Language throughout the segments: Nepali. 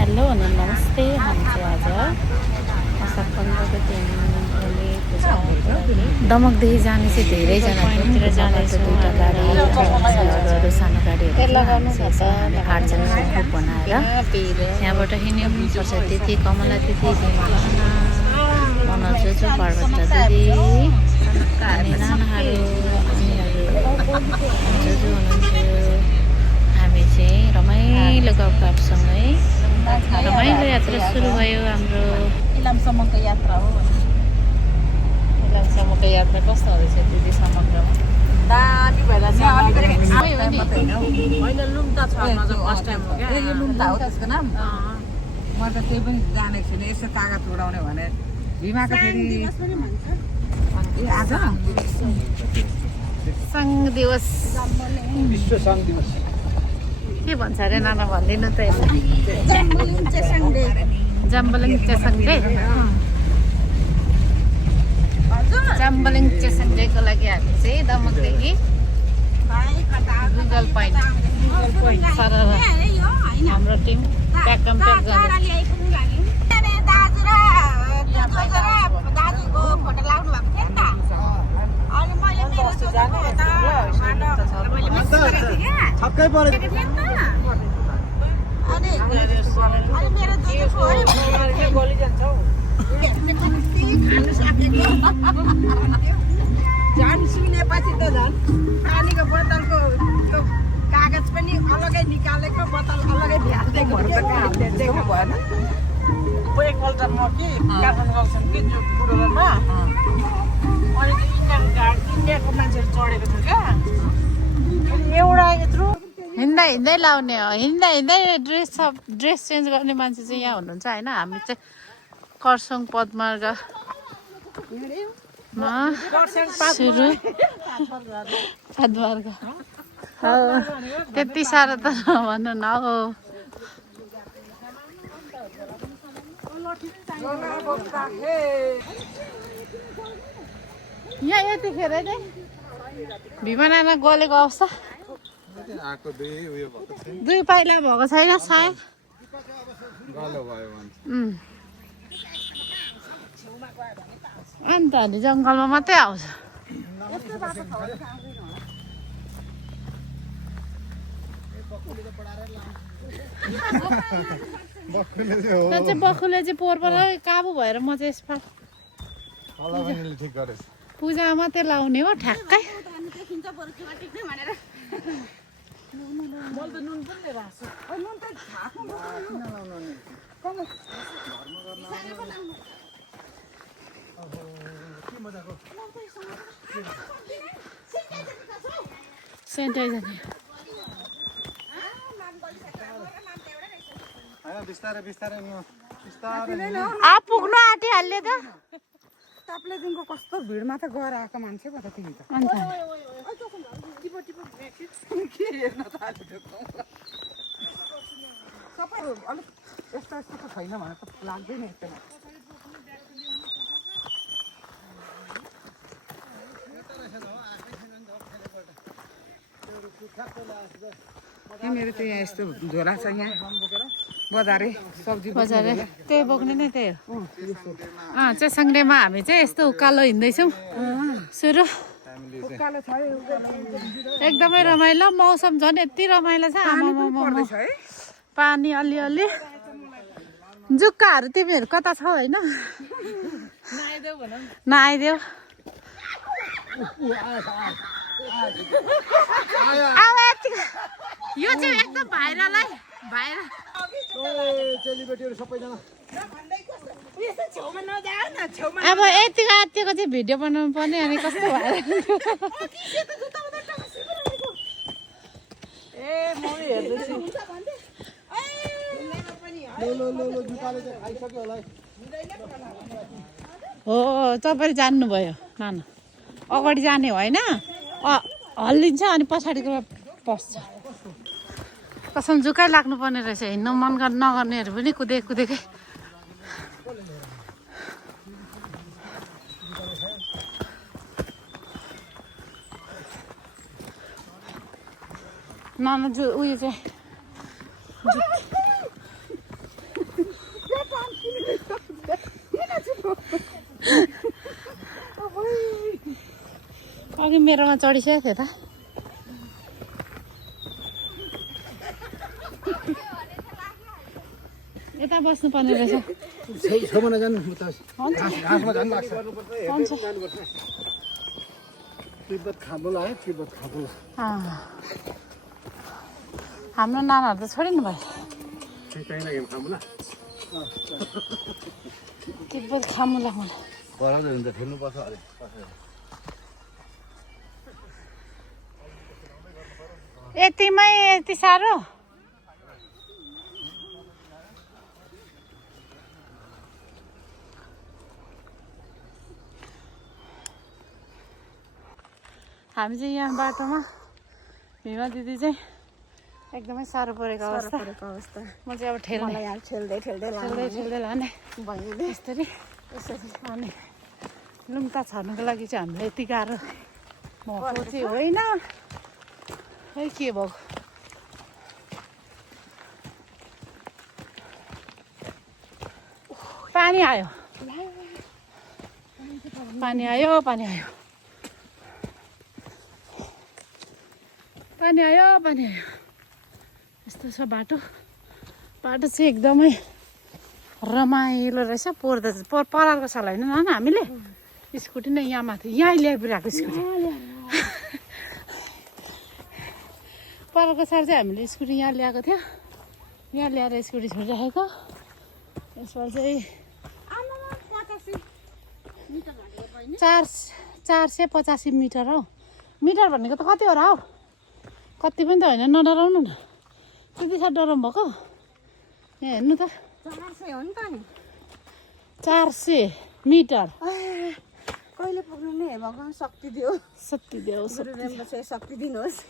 हेलो नमस्ते। हम चाहिँ आज असार 15 गते होली पूजा दमकदेखि जाने चाहिँ धेरैजना तिर जानेछौँ। दुईवटा गाडी अरू सानो गाडीहरू 8जना ग्रुप बनाएर यहाँबाट हिँड्यौँ। सरस्वती दिदी, कमला दिदी, मनोज जो पार्वता दिदी अनि नानाहरू जो जो हुनुहुन्थ्यो। हामी चाहिँ रमाइलो गफगाफसँगै रमाइलो यात्रा सुरु भयो हाम्रो। इलामसम्मको यात्रा हो। इलामसम्मको यात्रा कस्तो हुँदैछ दिदी समग्रमा? दामी भइरहेछ। होइन लुम्ता छ फर्स्ट टाइम हो क्या। यो लुम्ता हो त्यसको नाम। म त त्यही पनि जानेको छुइनँ। यसो कागज उडाउने भने भीमाको फेरि आज सङ्घ दिवस, विश्व सङ्घ दिवस के भन्छ अरे नाना भनिदिनु त। जम्बुलिङ चेसाङ डे। जम्बलिङ चेसाङ डे। जम्बलिङ चेसाङ डेको लागि हामी चाहिँ दमकदेखि गुगल पोइन्ट सरर हाम्रो टिम प्याकम प्याक जाँदैछ। दाजुको फोटो लाग्नु भएको थियो नि त। अनि मैले मेरो छोराको त मैले मिस गरेको थिएँ क्या। छक्कै पऱ्यो। अनि मेरो दुधको गोली जान्छ हौ। खानु सकेको झन् सुनेपछि त झन् पानीको बोतलको त्यो कागज पनि अलगै निकालेको, बोतल अलगै भ्यालिदिएको देखो भएन। एकपल्ट म कि काठमाडौँ गएको कि बुढोमा अनि इन्डियाको मान्छेहरू चढेको थियो क्या। एउटा यत्रो हिँड्दा हिँड्दै लाउने हो। हिँड्दा हिँड्दै ड्रेस चेन्ज गर्ने मान्छे चाहिँ यहाँ हुनुहुन्छ होइन। हामी चाहिँ खरसाङ पदमार्गमा सुरु पदमार्ग हो। त्यति साह्रो त भन्नु न हो। यहाँ यतिखेर नै भीमा नाना गलेको अवस्था दुई पाइला भएको छैन सायद। अन्त हामी जङ्गलमा मात्रै आउँछ। बखुले चाहिँ पोहोरबाट काबु भएर म चाहिँ यसमा पूजामा मात्रै लाउने हो ठ्याक्कै। सेनिटाइजर बिस्तारै बिस्तारै पुग्नु आँटिहाल्यो त। ताप्लेदेखिको कस्तो भिडमा त गएर आएको मान्छे पो त तिमी त। अन्त के हेर्न थालेको सबै अलिक यस्तो यस्तो त छैन भने त लाग्दैन यस्तोमा। मेरो त यहाँ यस्तो झोला छ यहाँ बजारे सब्जी बजारे त्यही बोक्ने नै त्यही हो। चेसाङडेमा हामी चाहिँ यस्तो उकालो हिँड्दैछौँ सुरु। एकदमै रमाइलो मौसम झन् यति रमाइलो छ। पानी अलिअलि जुक्काहरू तिमीहरू कता छौ होइन नआइदेऊ। यो चाहिँ एकदम भाइरल है। भाइरल अब यतिको आत्तिको चाहिँ भिडियो बनाउनु पर्ने। अनि कस्तो भाइरल हो। तपाईँ जान्नुभयो नाना अगाडि जाने होइन हल्लिन्छ अनि पछाडिको पस्छ। कसम जुकै लाग्नुपर्ने रहेछ। हिँड्नु मन नगर्नेहरू पनि कुदेकै नाना उयो चाहिँ अघि मेरोमा चढिसकेको थियो त यता बस्नुपर्ने रहेछ छेउमा नजानु उता घाँसमा जानु लाग्छ हुन्छ तिब्बत खाबो लाग्यो तिब्बत खाबो हाम्रो नानाहरू त छोडिनु भयो त्यही लागि खाबो ल तिब्बत खामुला पराउँदै हुन्छ फेर्नुपर्छ अरे यतिमै यति साह्रो हामी चाहिँ यहाँ बाटोमा भीमा दिदी चाहिँ एकदमै साह्रो परेको अवस्था म चाहिँ अब ठेल्ने ठेल्दै लाने यसरी अनि लुम्ता छर्नुको लागि चाहिँ हामीले यति गाह्रो भएको चाहिँ होइन खै के भएको पानी आयो पानी आयो पानी आयो पानी आयो पानी आयो यस्तो छ बाटो बाटो चाहिँ एकदमै रमाइलो रहेछ परालको साल होइन न हामीले स्कुटी नै यहाँ माथि यहाँ ल्याइपुऱ्याएको स्कुटी परालको साल चाहिँ हामीले स्कुटी यहाँ ल्याएको थियो यहाँ ल्याएर स्कुटी छोडिराखेको यसमा चाहिँ 485 मिटर हौ मिटर भनेको त कति हो र हौ कति पनि त होइन नडराउनु न त्यति साह्रो डराउनु भएको यहाँ हेर्नु त 400 हो नि त नि 400 मिटर कहिले पुग्नु नि भगवान शक्ति दियो गुरुदेवले चाहिँ शक्ति दिनुहोस्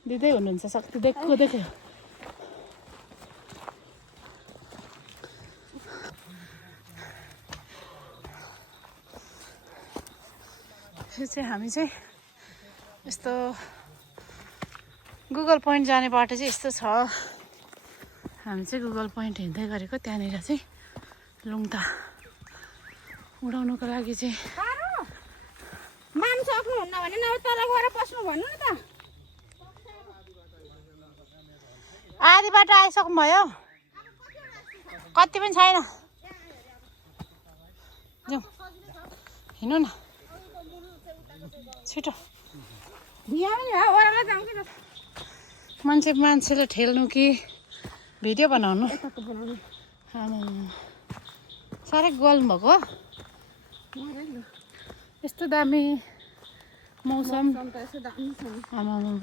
दिँदै हुनुहुन्छ शक्ति देख्यो देख्यो यो चाहिँ हामी चाहिँ यस्तो गुगल पोइन्ट जाने बाटो चाहिँ यस्तो छ हामी चाहिँ गुगल पोइन्ट हिँड्दै गरेको त्यहाँनिर चाहिँ लुङ्ता उडाउनुको लागि चाहिँ मान सक्नुहुन्न भने न तल गएर बस्नु भन्नु न त आधी बाटो आइसक्नु भयो कति पनि छैन जाउँ हिँड्नु न छिटो मान्छेले ठेल्नु कि भिडियो बनाउनु साह्रै गल्नु भएको यस्तो दामी मौसम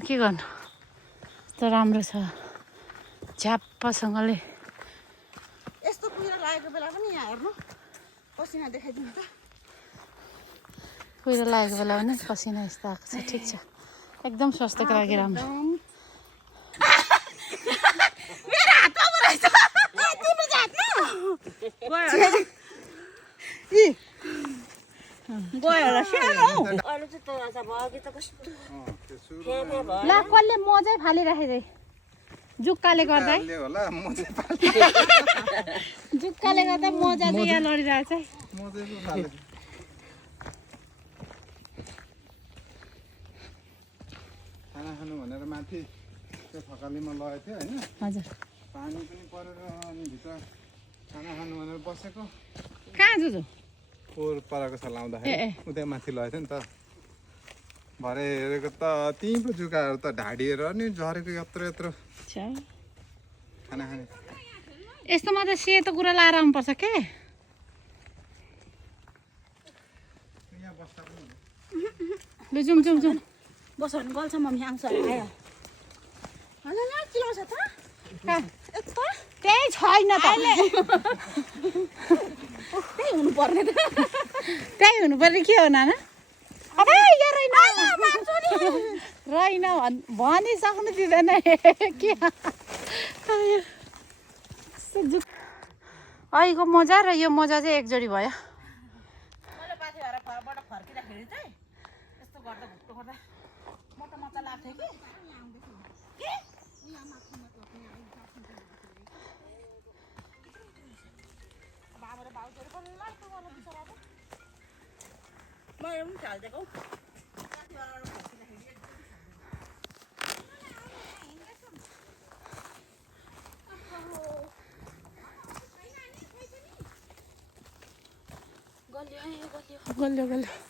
के गर्नु यस्तो राम्रो छ झ्याप्पसँगले यस्तो कुहिरो लागेको बेला पनि यहाँ हेर्नु पसिना देखाइदिनु त कुहिरो लागेको बेला पनि पसिना यस्तो आएको छ ठिक छ एकदम स्वास्थ्यको लागि राम्रो ल कसले मोजै फालिराखेको जुक्काले गर्दा जुक्काले गर्दा मोजा चाहिँ यहाँ लडिरहेको छ खाना खानु भनेर माथि त्यो थकालीमा लगेको थियो होइन हजुर पानी पनि परेर अनि भित्र खाना खानु भनेर बसेको कहाँ जुजु पोहोर पराको साल आउँदाखेरि उतै माथि लगेको थियो नि त भरे हेरेको त त्यहीँ पो जुकाहरू त ढाडिएर नि झरेको यत्रो यत्रो खाना खाने यस्तोमा त सेतो कुरा लाएर आउनुपर्छ के लु जाउँ जाउँ जाउँ बस्यो भने गल्छ मम्मी आउँछ आयो चिलाउँछ त त्यही छैन त त्यही हुनु पर्ने त त्यही हुनुपर्ने के हो नाना अब रहेन भनिसक्नु दिँदैन के अहिलेको मोजा र यो मोजा चाहिँ एकजोडी भयो मैले माथि भएर घरबाट फर्किँदाखेरि चाहिँ यस्तो गर्दा भुक्तो गर्दा मजा लाग्थ्यो कि म पनि हालिदिएको गल्यो गल्यो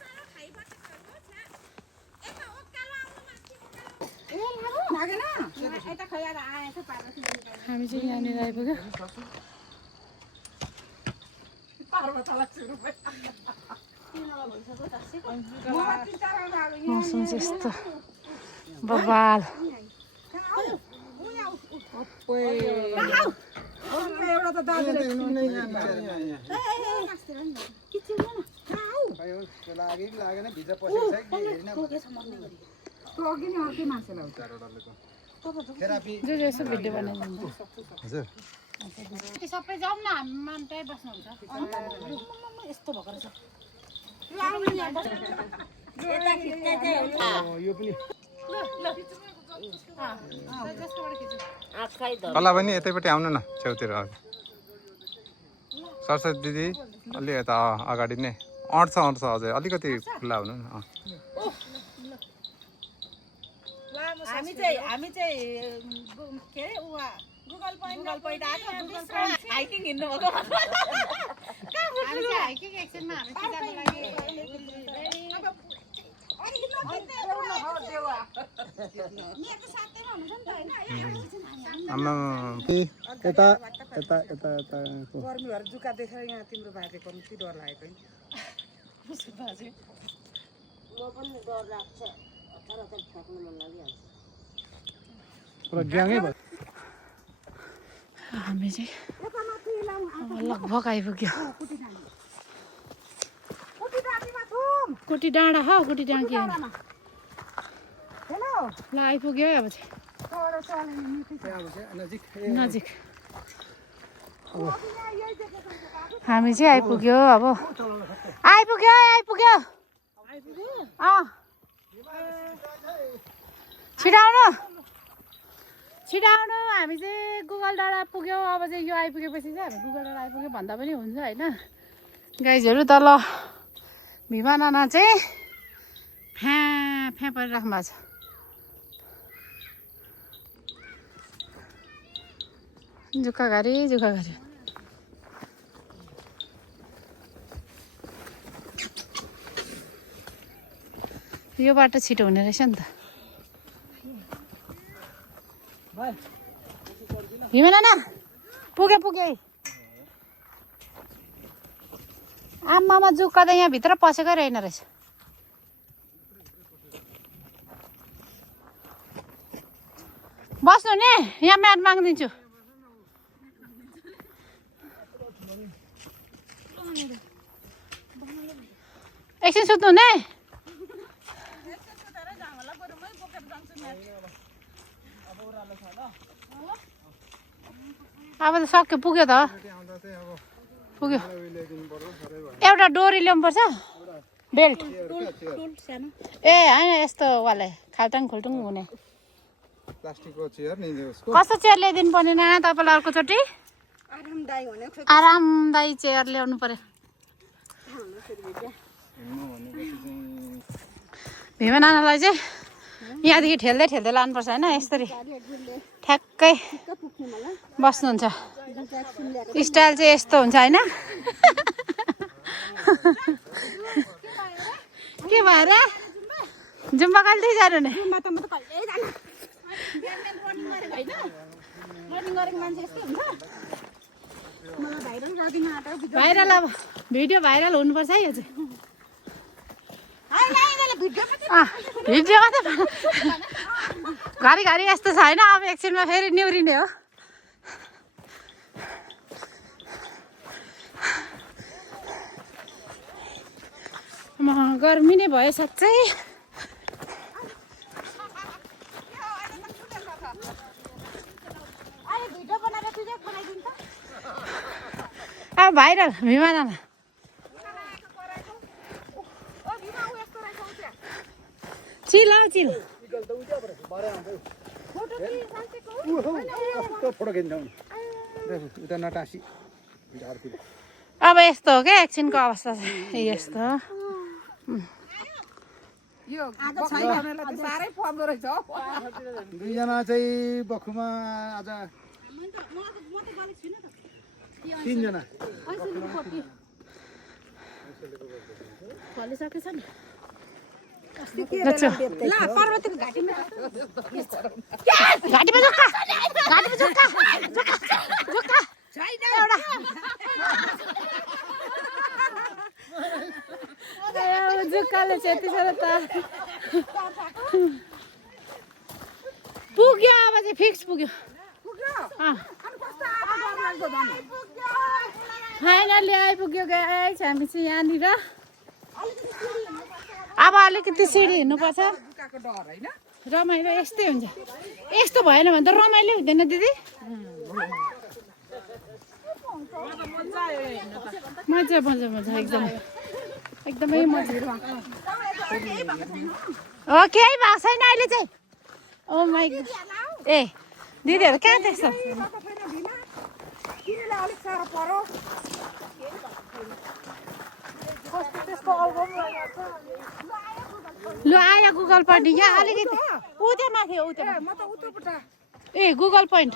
हामी चाहिँ यहाँनिर आइपुग्यो मौसम चाहिँ यस्तो बबाल यसो भिडियो बनाइदिनु सबै जाउँ न हामी मान्छे बस्नुहुन्छ यस्तो भएको रहेछ कला पनि यतैपट्टि आउनु न छेउतिर सरस्वती दिदी अलि यता अगाडि नै अँट्छ अझै अलिकति खुल्ला हुनु न हामी चाहिँ के अरे उहाँ गुगल पोइन्ट आएको हाइकिङ हिँड्नु भएको हामी चाहिँ हाइकिङ एकछिनमा हामी जानु लागि गर्मीहरू जुका देखेर यहाँ तिम्रो बाजे गर्नु के डर लागेको हामी चाहिँ लगभग आइपुग्यो कुटी डाँडा हो कुटी डाँडा के ल आइपुग्यो अब चाहिँ नजिक हामी चाहिँ आइपुग्यो अब आइपुग्यो छिटाउनु हामी चाहिँ गुगल डाँडा पुग्यौँ अब चाहिँ यो आइपुगेपछि चाहिँ हामी गुगल डाँडा आइपुग्यो भन्दा पनि हुन्छ होइन गाइजहरू तल भिमा नाना चाहिँ फ्याँ परिराख्नु भएको छ जुका घारी यो बाटो छिटो हुने रहेछ नि त हिँड न पुगे आमामा जुका त यहाँ भित्र पसेकै रहेन रहेछ बस्नु नि यहाँ म्याट मागिदिन्छु एकछिन सुत्नु नि अब त सक्यो पुग्यो त पुग्यो एउटा डोरी ल्याउनुपर्छ बेल्ट ए होइन यस्तो वाला खाल्टाङ खुल्टुङ हुने कस्तो चेयर ल्याइदिनु पर्ने ना तपाईँलाई अर्कोचोटि आरामदायी चेयर ल्याउनु पर्यो भीमा नानालाई चाहिँ यहाँदेखि ठेल्दै लानुपर्छ होइन यसरी ठ्याक्कै बस्नुहुन्छ स्टाइल चाहिँ यस्तो हुन्छ होइन के भएर जुम्बा कहिले जानु नि भाइरल अब भिडियो भाइरल हुनुपर्छ है यो चाहिँ भिडियोमा त घरि यस्तो छ होइन अब एकछिनमा फेरि निहुरिने हो गर्मी नै भयो साँच्चै अब भाइरल भिमा नाना चिल अब यस्तो हो क्या एकछिनको अवस्था चाहिँ यस्तो यो बक्खुलाई त साह्रै पर्दो रहेछ हौ। दुईजना चाहिँ बक्खुमा आज तीनजना फलिसकेछ नि ल पर्वतको घाटीमा घाटीमा झुक्का छैन एउटा जुक्काले चाहिँ यतिखेर त पुग्यो अब चाहिँ फिक्स पुग्यो फाइनली आइपुग्यो गाइस हामी चाहिँ यहाँनिर अब अलिकति सिँढी हिँड्नुपर्छ रमाइलो यस्तै हुन्छ यस्तो भएन भने त रमाइलो हुँदैन दिदी मजा एकदमै मजा हो केही भएको छैन अहिले चाहिँ ओ माइ ए दिदीहरू कहाँ त्यस्तो लु आयो गुगल पोइन्ट यहाँ अलिकति उतै माथि ए गुगल पोइन्ट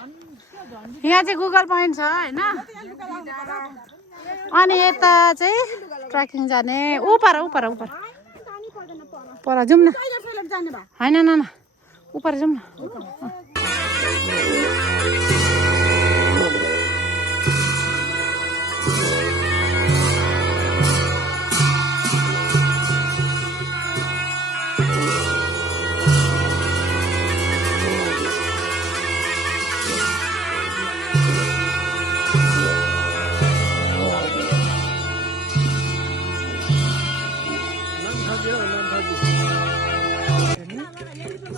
यहाँ चाहिँ गुगल पोइन्ट छ होइन अनि यता चाहिँ ट्रेकिङ जाने उपर जाउँ न होइन न उपर जाउँ न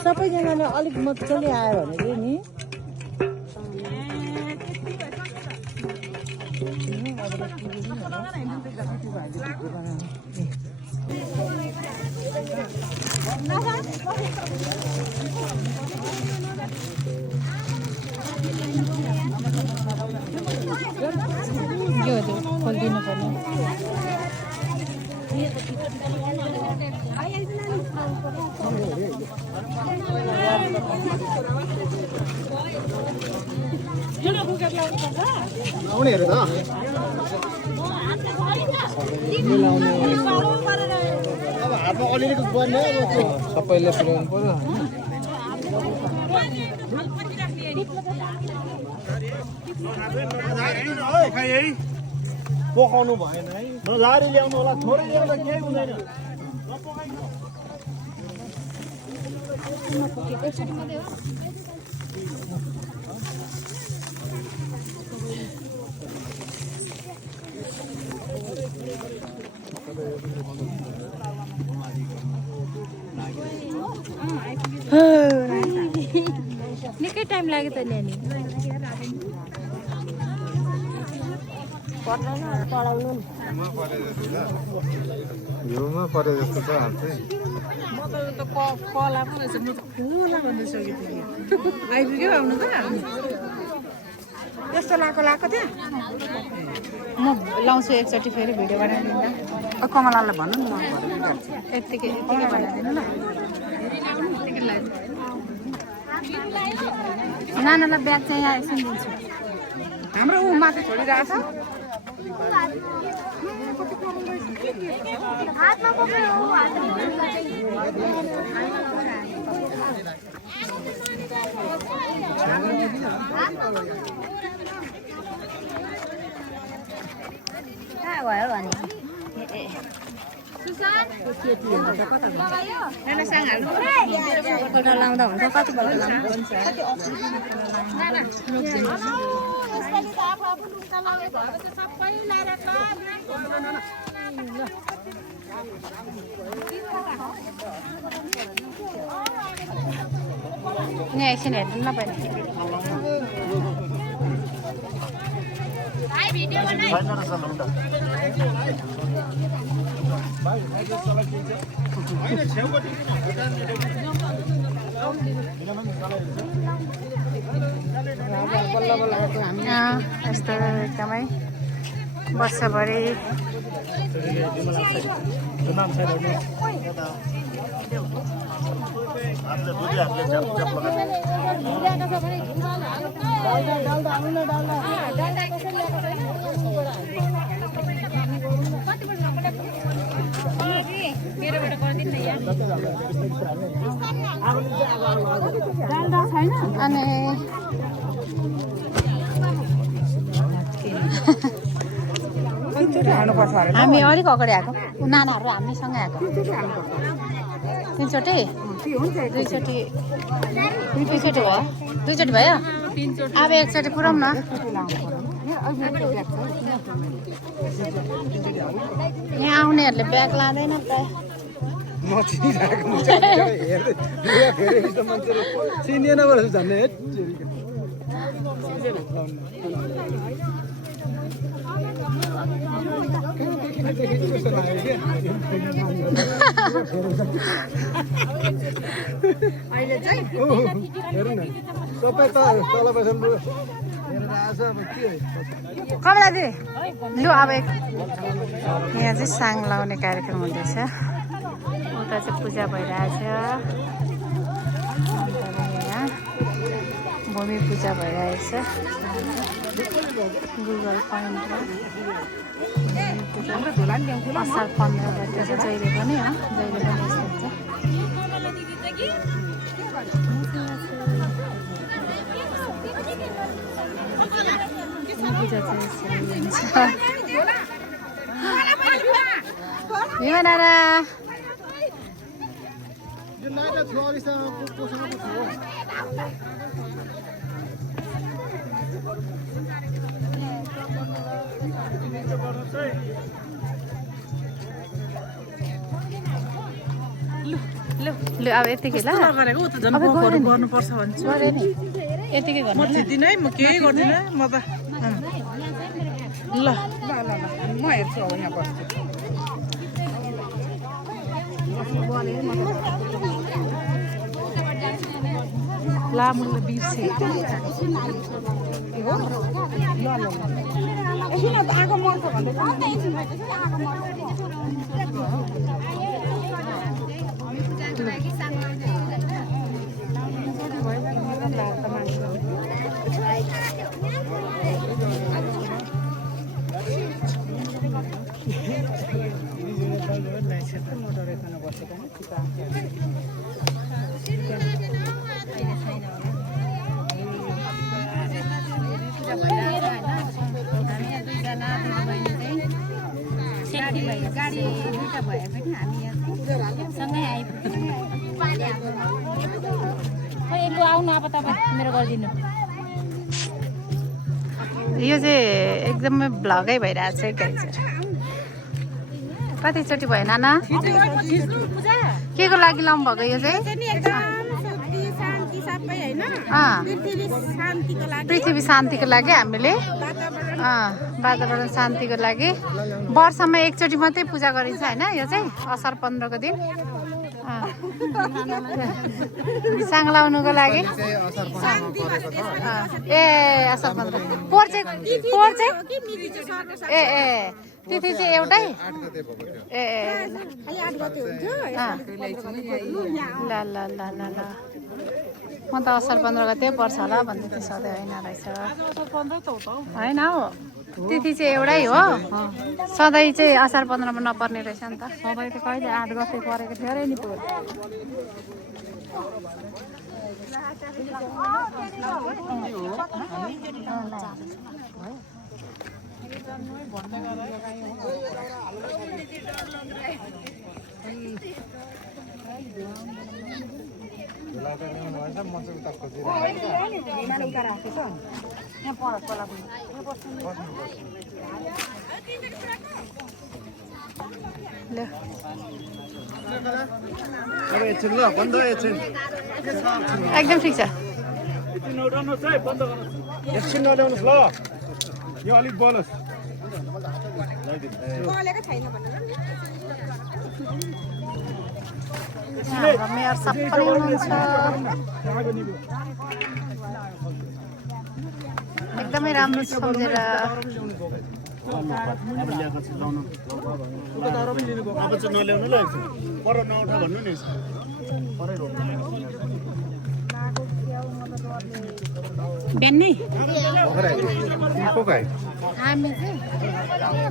सबैजनाले अलिक मजाले आयो भने चाहिँ नि यो खोलिदिनु पर्ने आउनेहरू त अब हातमा अलिअलि बन्ने सबैले पुऱ्याउनु पर्यो पोखाउनु भएन है नजारी ल्याउनु होला थोरै ल्याउँदा केही हुँदैन निकै टाइम लाग्यो त ल्याउने घिउमा परे जस्तो छ कला पो रहेछ म त खोला भन्दै सकेको थिएँ आइपुग्यो आउनु त यस्तो लाको त्यहाँ म लाउँछु एकचोटि फेरि भिडियो बनाइदिनु कमलालाई भन्नु न यत्तिकै बनाइदिनु न नानालाई ब्याग चाहिँ यहाँ एकछिन दिन्छु हाम्रो ऊ माथि छोडिरहेछ भयो भने लाउँदा हुन्छ कति यहाँ एकछिन हेर्नु न पहिला यस्तो एकदमै वर्षभरि अनि हामी अलिक अगाडि आएको नानाहरू हामीसँगै आएको दुईचोटि भयो अब एकचोटि पुऱ्याउँ न यहाँ आउनेहरूले ब्याग लाँदैन त सबै त तल बसेर कमला दिदी लु अब यहाँ चाहिँ साङ लाउने कार्यक्रम हुँदैछ उता चाहिँ पूजा भइरहेछ यहाँ भूमि पूजा भइरहेछ गुगल पोइन्ट असार 15 गते चाहिँ जहिले पनि हो जहिले पनि यस्तो हुन्छ पूजा चाहिँ यसरी हुन्छ विमानारा लु अब यतिकै ल गर्नुपर्छ भन्छ गरे नि यतिकै म जित्दिनँ है म केही गर्दिनँ म त ल म हेर्छु अब यहाँ बस्छु ला मैले बिर्सेँ आगो मर्छ भन्दै गाडी दुईटा भए पनि हामी सँगै आइपुग्यौँ आउनु अब तपाईँ मेरो गरिदिनु यो चाहिँ एकदमै भ्लगै भइरहेछ गाइज कतिचोटि भयो नाना के को लागि लाउनु भएको यो चाहिँ पृथ्वी शान्तिको लागि हामीले वातावरण शान्तिको लागि वर्षमा एकचोटि मात्रै पूजा गरिन्छ होइन यो चाहिँ असार 15 को दिन साङ लाउनुको लागि ए असार 15 पोहोर चाहिँ ए तिथि चाहिँ एउटै ए ल ल ल ल ल म त असार 15 गते पर्छ होला भन्दै थिएँ सधैँ होइन रहेछ होइन हौ तिथि चाहिँ एउटै हो सधैँ चाहिँ असार 15 मा नपर्ने रहेछ नि त सधैँ त कहिले 8 गते परेको थियो अरे नि पुरा एकदम ठिक छ एकछिन नल्याउनुहोस् ल यो अलिक बोलोस् मेयर सबै हुनुहुन्छ एकदमै राम्रो सम्झेर हामी ल्याएको चाहिँ लाउनु अब चाहिँ नल्याउनु ल एकछिन पर नउठा भन्नु नि परै रोक्नु बिहानै को गए हामी चाहिँ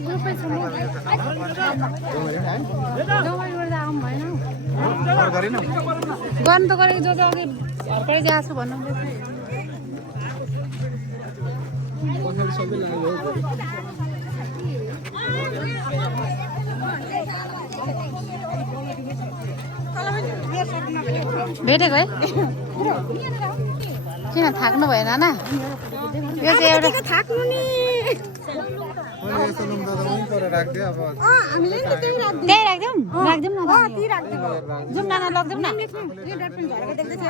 ग्रुपै छौँ गाउँबाट आउँ भएन गरेन गर्नु त गरेको जो अघि भर्खरै गएको छु भन्नु भेटेको है किन थाक्नु भएन न यो चाहिँ एउटा थाक्नु नि मैले यसो लुम्दा त उही पर राख्दिएँ अब हामीले नि त्यही राख्दिउँ त्यही राखिदिउँ राखिदिउँ न ती राख्दिउँ जाउँ न लगिदिउँ न यो डटपेन झरेको देख्दैछ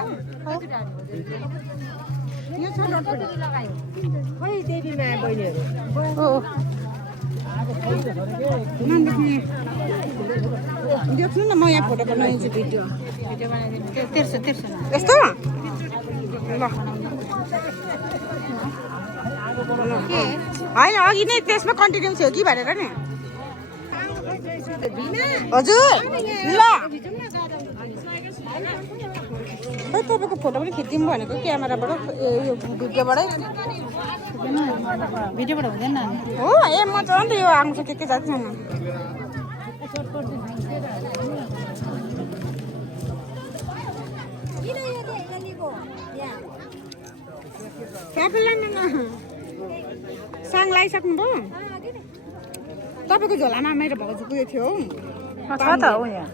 यो छ डटपेन खै देवी माया बहिनीहरू हो देख्नु न म यहाँ फोटो बनाइदिन्छु भिडियो तेर्सो तेर्सो यस्तो ल के होइन अघि नै त्यसमा कन्टिन्यू थियो कि भनेर नि हजुर ल खै तपाईँको फोटो पनि खिचिदिउँ भनेको क्यामेराबाट यो भिडियोबाटै भिडियोबाट हुँदैन हो ए म त अन्त यो आउँछ के जान्छ छैन साङ लगाइसक्नु भयो तपाईँको झोलामा मेरो भाउजू पुगेको थियो हौ छ त हो यहाँ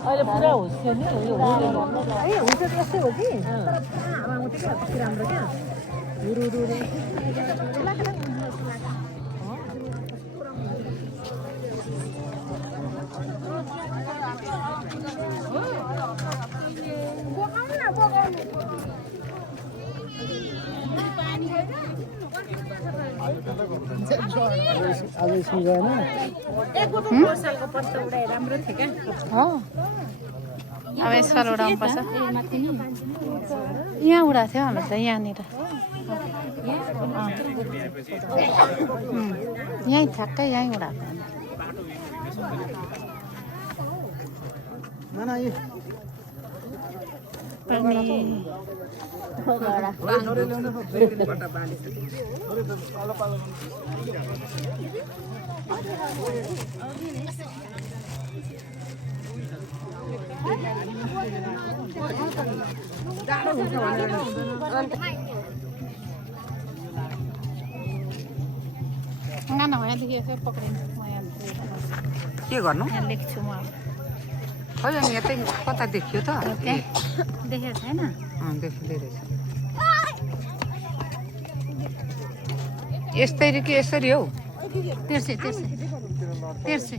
अहिले पुरा होस् नि यो हुन्छ त्यस्तै हो कि तर हावा आउँथ्यो क्या कति राम्रो क्या हो अब यसपाल उडाउनु पर्छ यहाँ उडाएको थियो होला त यहाँनिर यहीँ ठ्याक्कै यहीँ उडाएको ना यहाँदेखि यसो पक्रिन्छु म यहाँ के गर्नु यहाँ लेख्छु म खै अनि यतै कता देखियो त त्यहाँ देखेको छैन देखिँदै रहेछ यस्तै कि यसरी हौ तेर्से तेर्से तेर्से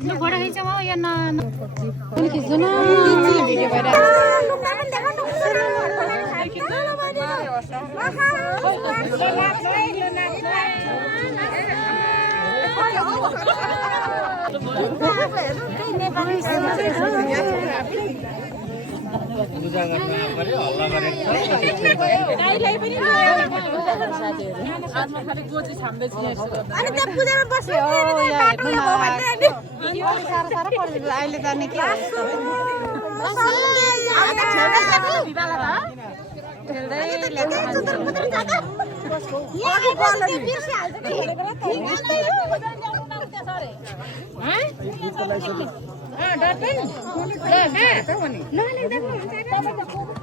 लु फोटो खिच्छौँ हौ यहाँ पनि खिच्छु न भिडियो अहिले त नि के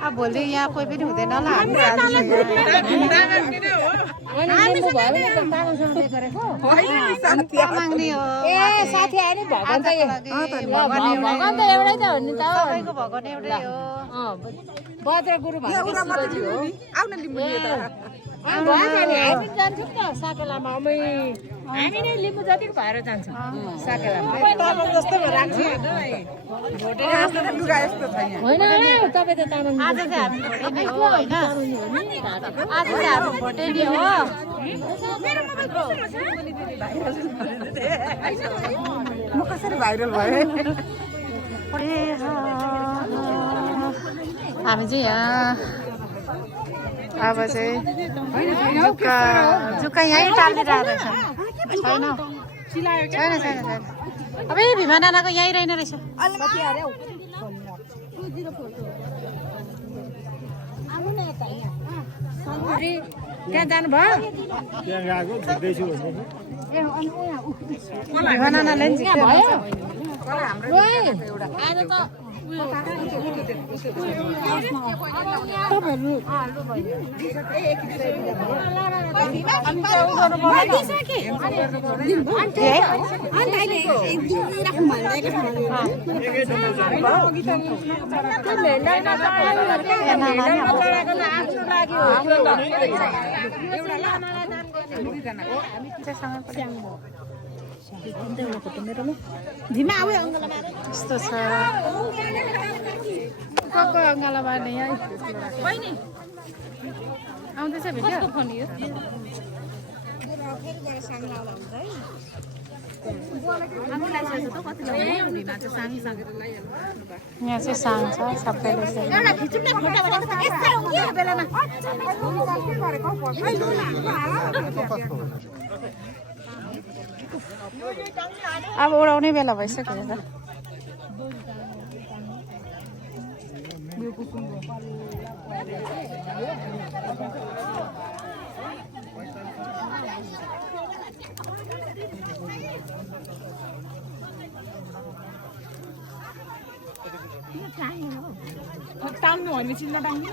अब भोलि यहाँ कोही पनि हुँदैन ल हामी माग्ने हो साथी आयो नि भगवान त भगवान त एउटै त हो नि त सबैको भगवान एउटै हो बज्र गुरु भनेको आउन लिम्बू हामी जान्छौँ त साकेलामा हामी नै लिम्बू जतिको भएर जान्छौँ साकेलामा जस्तो राख्छु लुगा यस्तो छ यहाँ होइन तपाईँ त तामाङ आज चाहिँ हामी भोटेली हो होइन आज चाहिँ हामी भोटेली हो म कसरी भाइरल भएँ हामी चाहिँ यहाँ अब चाहिँ जुका यहीँ टालिरहेको रहेछ छैन छैन अब यही भिमा नानाको यहीँ रहेन रहेछ त्यहाँ जानुभयो त्यहाँ गएको झुक्दैछु भिमा नानाले नि झिक्दै आज त यस्तो छ कको अङ्गाला बार्ने यहाँ आउँदैछ भिडियो यहाँ चाहिँ साङ छ सबैले अब उडाउने बेला भइसक्यो त टाङ्नु भने चिल्ला टाङ्नु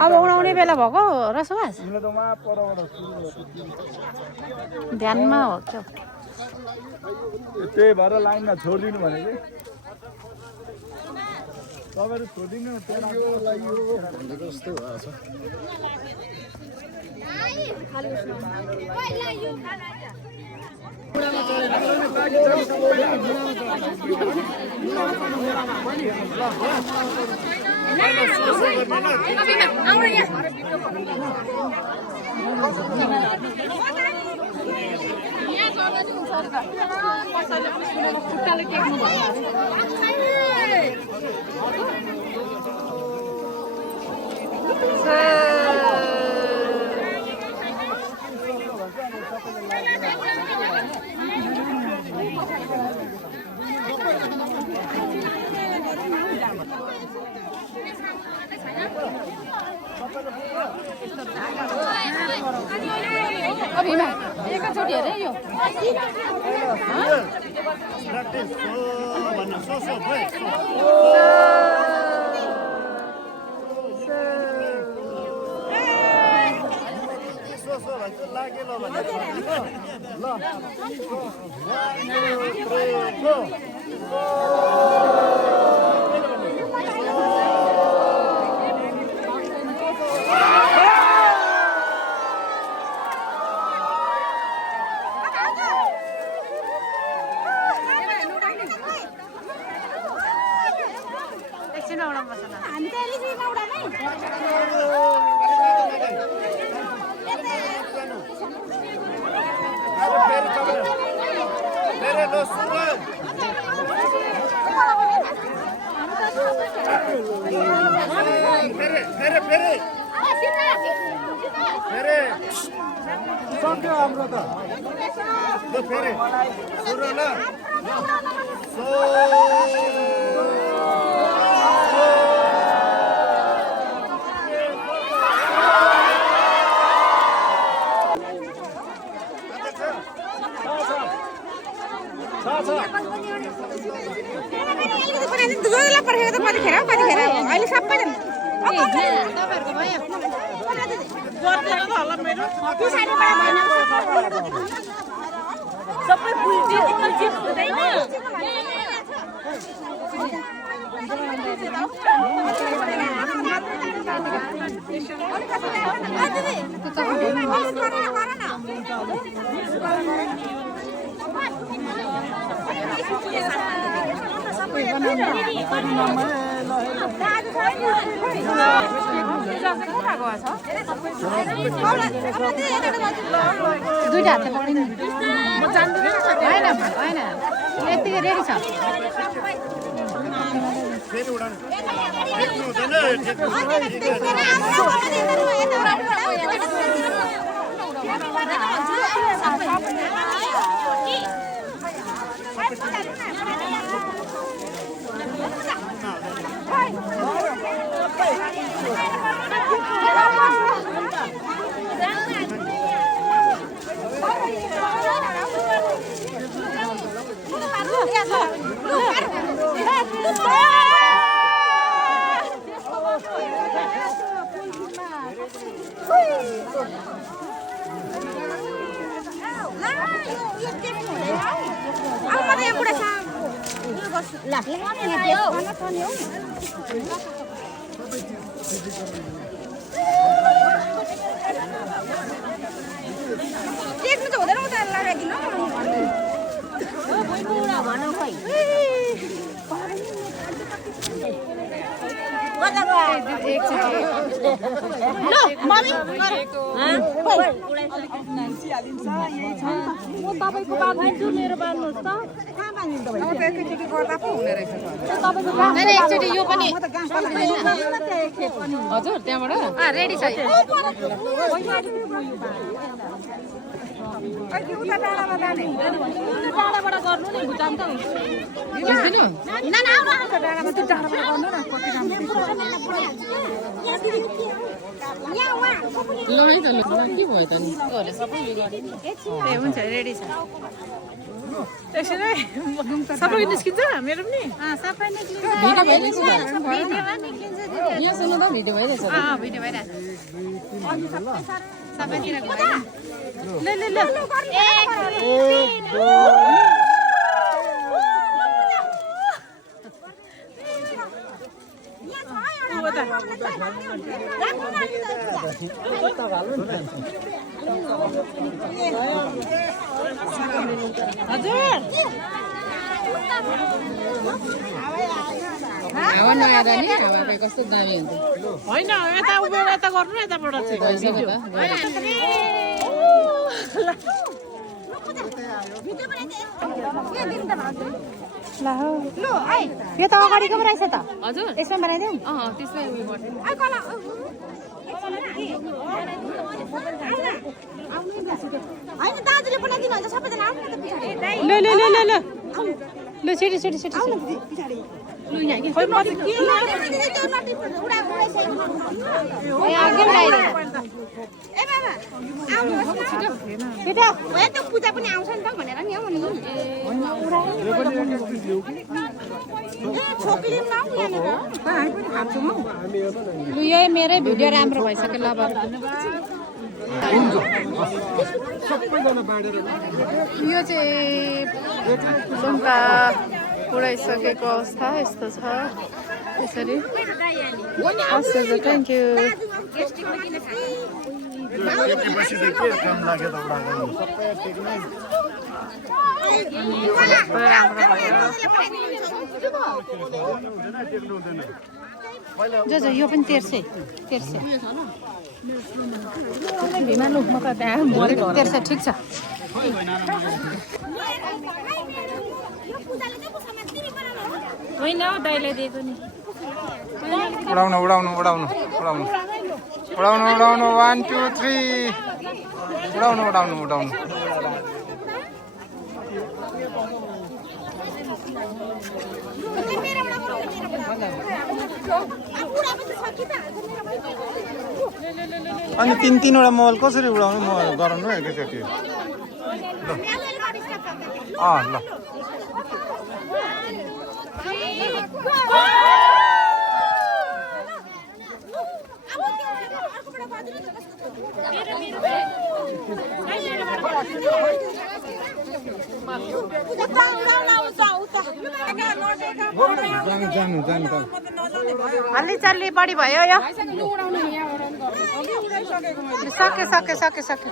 अब उडाउने बेला भएको र सुभाष ध्यानमा हो क्या त्यही भएर लाइनमा छोडिदिनु भनेको तपाईँहरू छोडिदिनु जस्तो एकैचोटि हेरे यो सक्यो हाम्रो त फेरि सुरु ल अहिले सबैजना सबै हुँदैन दुईटा हातले पक्रिनु होइन होइन यतिकै रेडी छ एकचोटि यो पनि हजुर त्यहाँबाट रेडी छ हुन्छ रेडी छ सबै निस्किन्छ मेरो पनि सबै निस्किन्छ भिडियो भइरहेछ सबैतिर हावा नआएर नि हावा कस्तो दामी हुन्छ होइन यता उभिएर यता गर्नु यताबाट यो त अगाडिको पो रहेछ त हजुर यसमा बनाइदेऊ त्यसमै होइन दाजुले बनाइदिनु हुन्छ सबैजना आउनु न ल छिटो छिटो छिटो पूजा पनि आउँछ नि त भनेर नि हौ यही मेरै भिडियो राम्रो भइसक्यो ल यो चाहिँ सुम्पा उडाइसकेको अवस्था यस्तो छ यसरी हस् थ्याङ्क यू जो यो पनि तेर्से भीमा लु म त त्यहाँ तेर्से ठिक छ होइन दाइलाई दिएको नि उडाउनु उडाउनु उडाउनु उडाउनु उडाउनु उडाउनु 1 2 3 उडाउनु उडाउनु उडाउनु अनि तीनवटा मोबाइल कसरी उडाउनु म गराउनु एकैचोटि ल जानु जानु त अलि चल्ली बढी भयो यो सके सके सके सके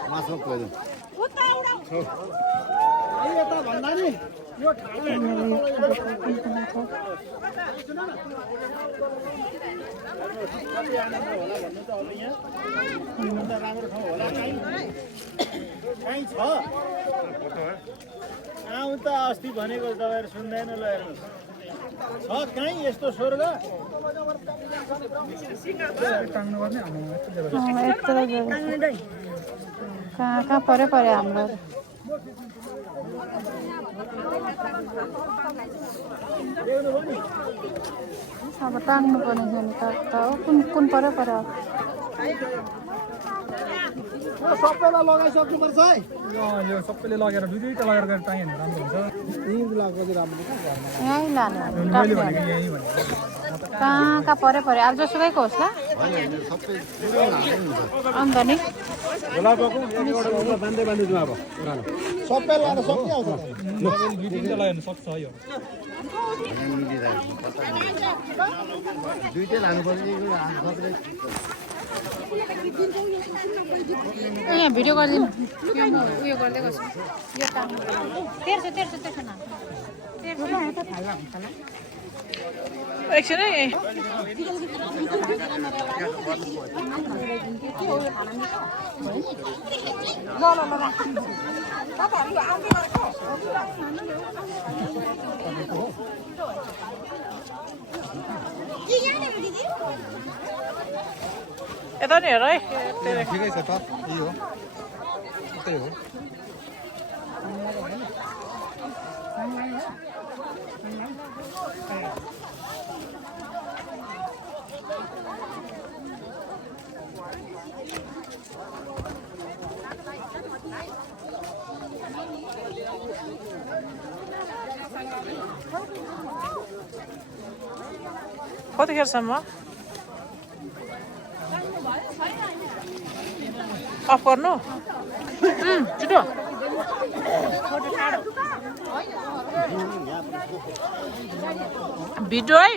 त अस्ति भनेको तपाईँहरू सुन्दैन ल हेर्नुहोस् छ कहीँ यस्तो स्वर्ग कहाँ कहाँ पऱ्यो पऱ्यो हाम्रो अब टाङ्नु पर्ने छ नि त हो कुन कुन पऱ्यो पऱ्यो सबैलाई लगाइसक्नुपर्छ है यो सबैले लगेर दुईटा लगेर गएर टाइम राम्रो हुन्छ यहीँ लाने मैले भनेको यहीँ भनेको कहाँ कहाँ पऱ्यो पऱ्यो अब जोसुकैको होस् ल अन्त नि सबै लाएर सकिहाल्छ दुई तिनवटा लगाउनु सक्छ यो दुईटै लानुपर्ने यहाँ भिडियो गरिदिनु यो म उयो गर्दै गर्छु यो काम तेर्सो तेर्सो तेर्सो न एकछिन है यता नि हेर है ठिकै छ त यही हो त्यही हो कतिखेरसम्म अफ गर्नु छिटो भिडियो है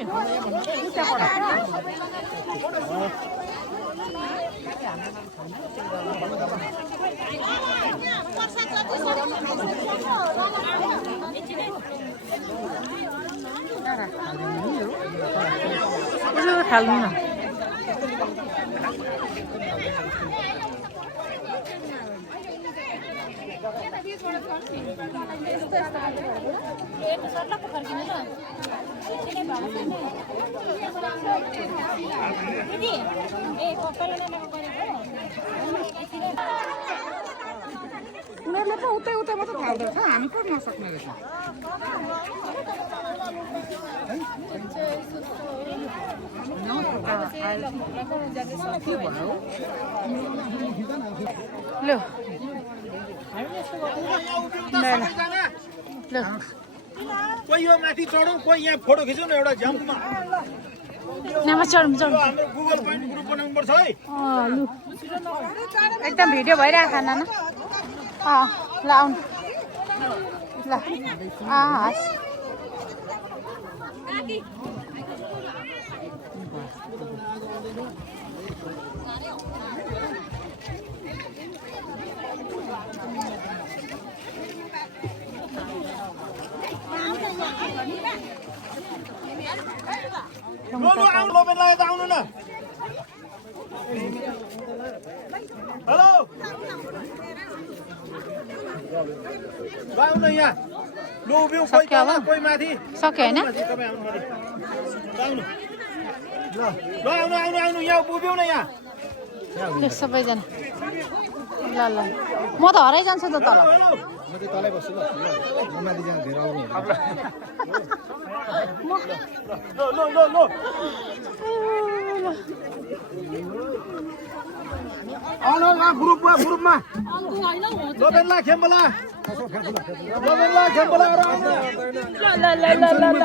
खाल्नु न उनीहरूले त उतै उतै मात्रै थाल्दछ हामी पो नसक्ने रहेछ लो लो कोही यो माथि चढौँ कोही यहाँ फोटो खिचौँ न एउटा झ्याम्पमा यहाँ चढौँ चढौँ हाम्रो गुगल पोइन्ट ग्रुप बनाउनु पर्छ है लु एकदम भिडियो भइरहेको खाना न ल आउनु ल हस् आउनु लोपेन लागेर आउनु न हेलो आउनु यहाँ लु उभिउँ कोही सक्यो अब? कोही माथि सक्यो होइन तपाईँ आउनु अगाडि आउनु ल आउनु आउनु आउनु यहाँ उभिउँ न यहाँ ल सबैजना ल ल म त हराइ जान्छु त तल म चाहिँ तलै बस्छु ल माथि जानु धेरै आउनु ल ल ल आउनु ग्रुपमा ग्रुपमा लोपेनला खेम्बला लोपेनला खेम्बला ल ल ल ल ल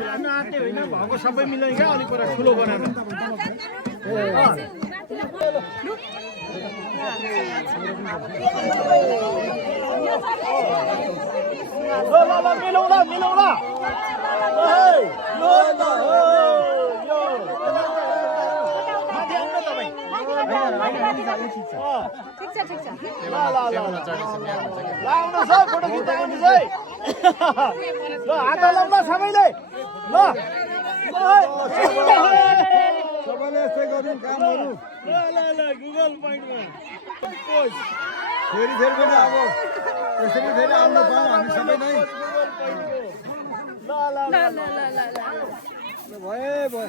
हामी आँट्ने होइन भएको सबै मिलाइ क्या अलिक कुरा ठुलो बनाएर ल ल ल मिलाउँला मिलाउँला ल आउनुहोस् है फोटो खिच्न आउनुहोस् है ल हात हल्लाउँ ल सबैले ल सबैले यस्तै गरौँ कामहरू ल गुगल पोइन्टमा फेरि पनि अब यसरी फेरि आउन पाऊँ हामी सबै नै भयो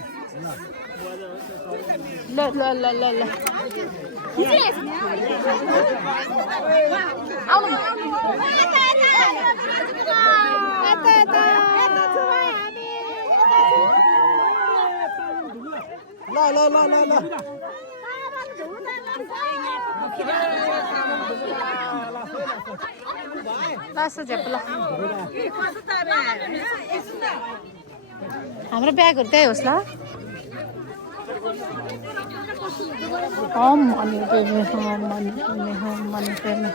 हाम्रो ब्यागहरू त्यही होस् ल ओम मनी प्रेमी होम मनी प्रेमी होम मनी प्रेमी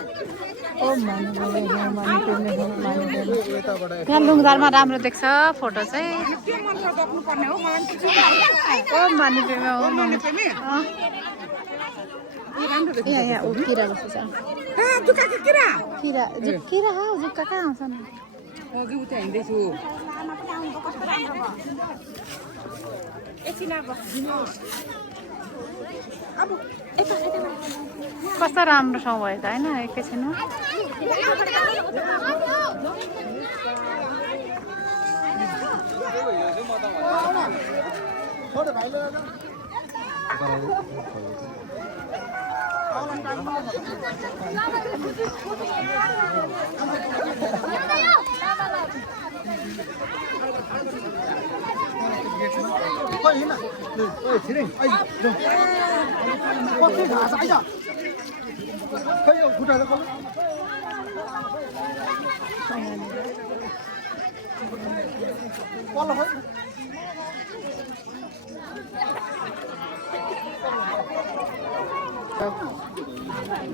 ओम मनी प्रेमी होम मनी प्रेमी होम मनी प्रेमी यहाँ लुङदारमा राम्रो देख्छ फोटो चाहिँ ओम मनी प्रेमी होम मनी प्रेमी यहाँ ऊ किरा जस्तो छ किरा हो जुक्का कहाँ आउँछ नि कस्तो राम्रो ठाउँ भयो त होइन एकैछिनमा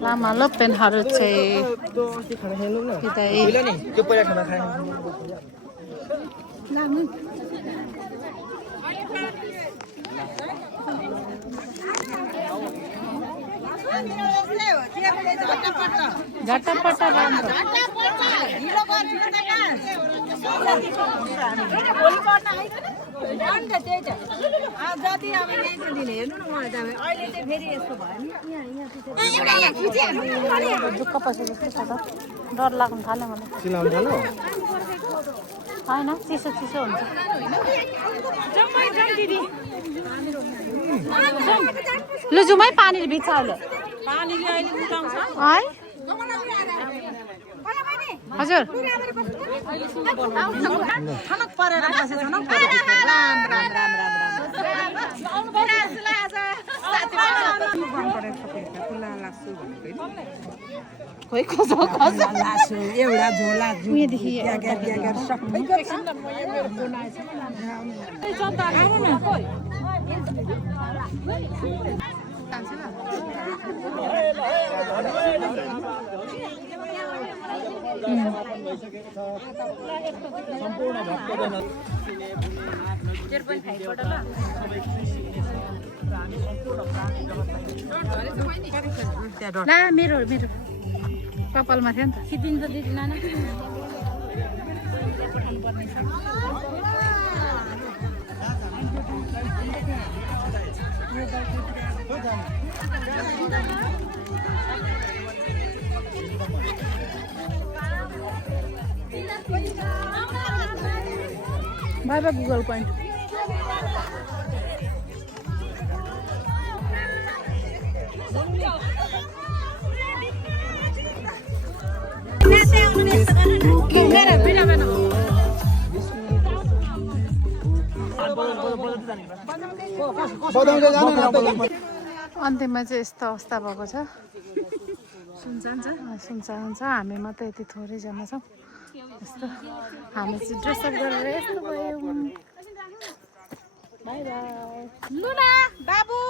लामा लोपेनहरू चाहिँ त्यो पहिला खाना खाएँ झट्टपट्ट राम्रो जति अब दिने हेर्नु न मलाई त अहिले चाहिँ फेरि यस्तो भयो नि जुक्क पसे जस्तो छ त डर लाग्नु थाल्यो मलाई चिलाउनु थाल्यो होइन चिसो चिसो हुन्छ लु जुमै पानी भिज्छ अहिले पानीले अहिले उठाउँछ है हजुर छनक परेर बसे छनक परेर राम राम राम राम खोइ कसो कसो लासु एउटा झोला उयोदेखि सबै ला मेरो मेरो कपालमा थियो नि त खिचिन्छ दिदी नाना बाय बाय गुगल पोइन्ट अन्तिममा चाहिँ यस्तो अवस्था भएको छ सुनसान छ हामी मात्रै यति थोरैजना छौँ यस्तो हामी चाहिँ ड्रेसअप गरेर यस्तो भयो बाई बाई लुना बाबु